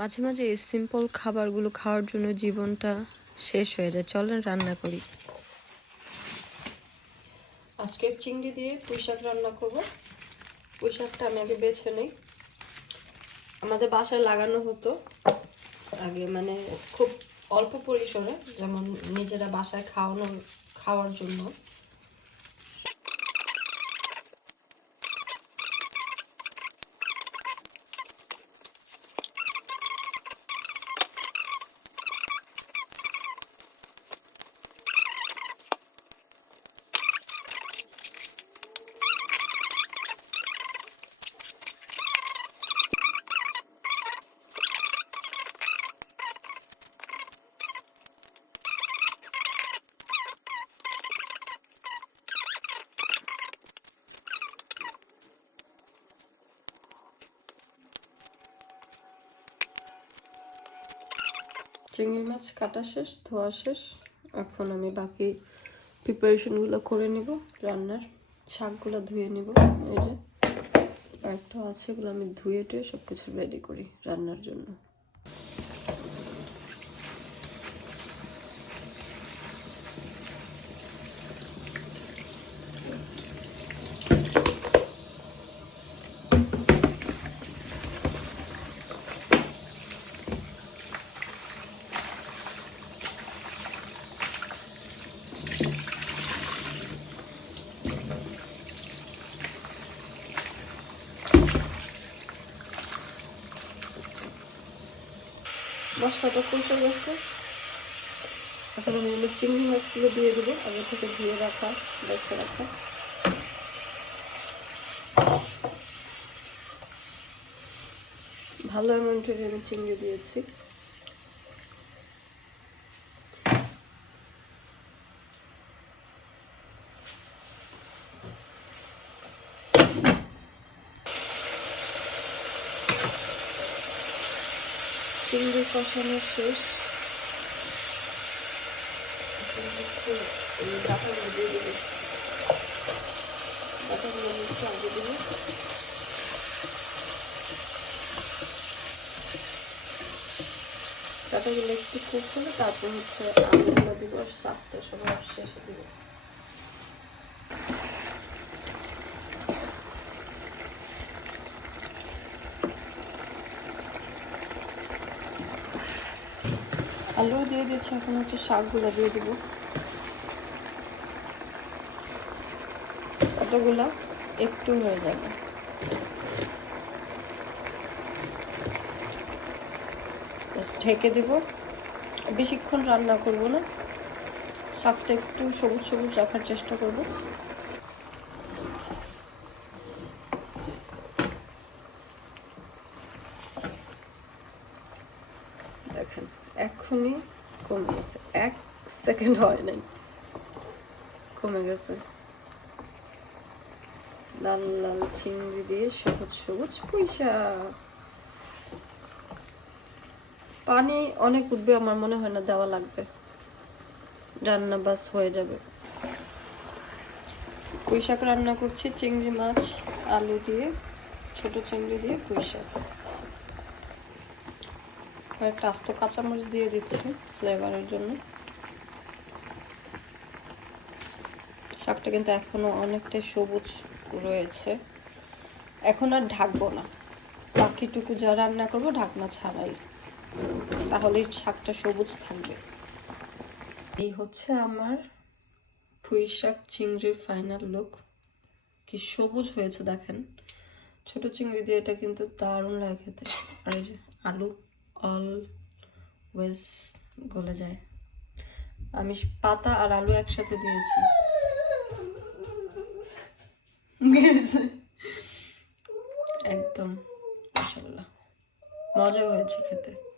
মাঝে মাঝে এই সিম্পল খাবারগুলো খাওয়ার জন্য জীবনটা শেষ হয়ে যায়। চলেন, রান্না করি। আজকে চিংড়ি দিয়ে পুঁই শাক রান্না করব। পুঁই শাকটা আমি আগে বেছে নিই। আমাদের বাসায় লাগানো হতো। আগে মানে খুব অল্প পরিসরে, যেমন নিজেরা বাসায় খাওয়ানো, খাওয়ার জন্য। চিংড়ি মাছ কাটা শেষ, ধোয়া শেষ। এখন আমি বাকি প্রিপারেশনগুলো করে নিব, রান্নার শাকগুলো ধুয়ে নিব। এই যে আরেকটা আছে, এগুলো আমি ধুয়ে টুয়ে সব কিছু রেডি করি রান্নার জন্য। মশলাটা কষে গেছে এখন আমি এগুলো চিংড়ি মাছগুলো দিয়ে দেবো, আগে থেকে ধুয়ে রাখা, বেছে রাখা। ভালো অ্যামাউন্টের আমি চিংড়ি দিয়েছি। চিংড়ি কষানো শেষ। হচ্ছে ডাটাগুলো দিয়ে দেবো একটু কুক তারপর হচ্ছে আলুগুলো দিব আর সাতটা সময় শেষে দিব। আলু দিয়ে দিয়েছি এখন হচ্ছে শাকগুলো দিয়ে দেবো। কতগুলো একটু হয়ে যাবে। ঢেকে দেব। বেশিক্ষণ রান্না করব না। শাকটা একটু সবুজ সবুজ রাখার চেষ্টা করব। এখনই কমে গেছে। এক সেকেন্ড হয় নাই। কমে গেছে। লাল লাল চিংড়ি দিয়ে সবুজ সবুজ পয়সা পানি অনেক উঠবে, আমার মনে হয় না দেওয়া লাগবে। রান্না বাস হয়ে যাবে। পুঁই রান্না করছি, চিংড়ি মাছ, আলু দিয়ে, ছোট চিংড়ি দিয়ে পুঁই কয়েকটা আস্ত কাঁচামরিচ দিয়ে দিচ্ছি ফ্লেভারের জন্য। শাকটা কিন্তু এখনও অনেকটাই সবুজ রয়েছে। এখন আর ঢাকবো না। বাকিটুকু যা রান্না করব ঢাকনা ছাড়াই। তাহলেই শাকটা সবুজ থাকবে। এই হচ্ছে আমার পুঁই শাক চিংড়ির ফাইনাল লুক কি সবুজ হয়েছে দেখেন। ছোট চিংড়ি দিয়ে এটা কিন্তু দারুণ লাগে আর এই যে আলু। অলওয়েজ গলে যায়। আমি পাতা আর আলু একসাথে দিয়েছি। একদম মজা হয়েছে খেতে।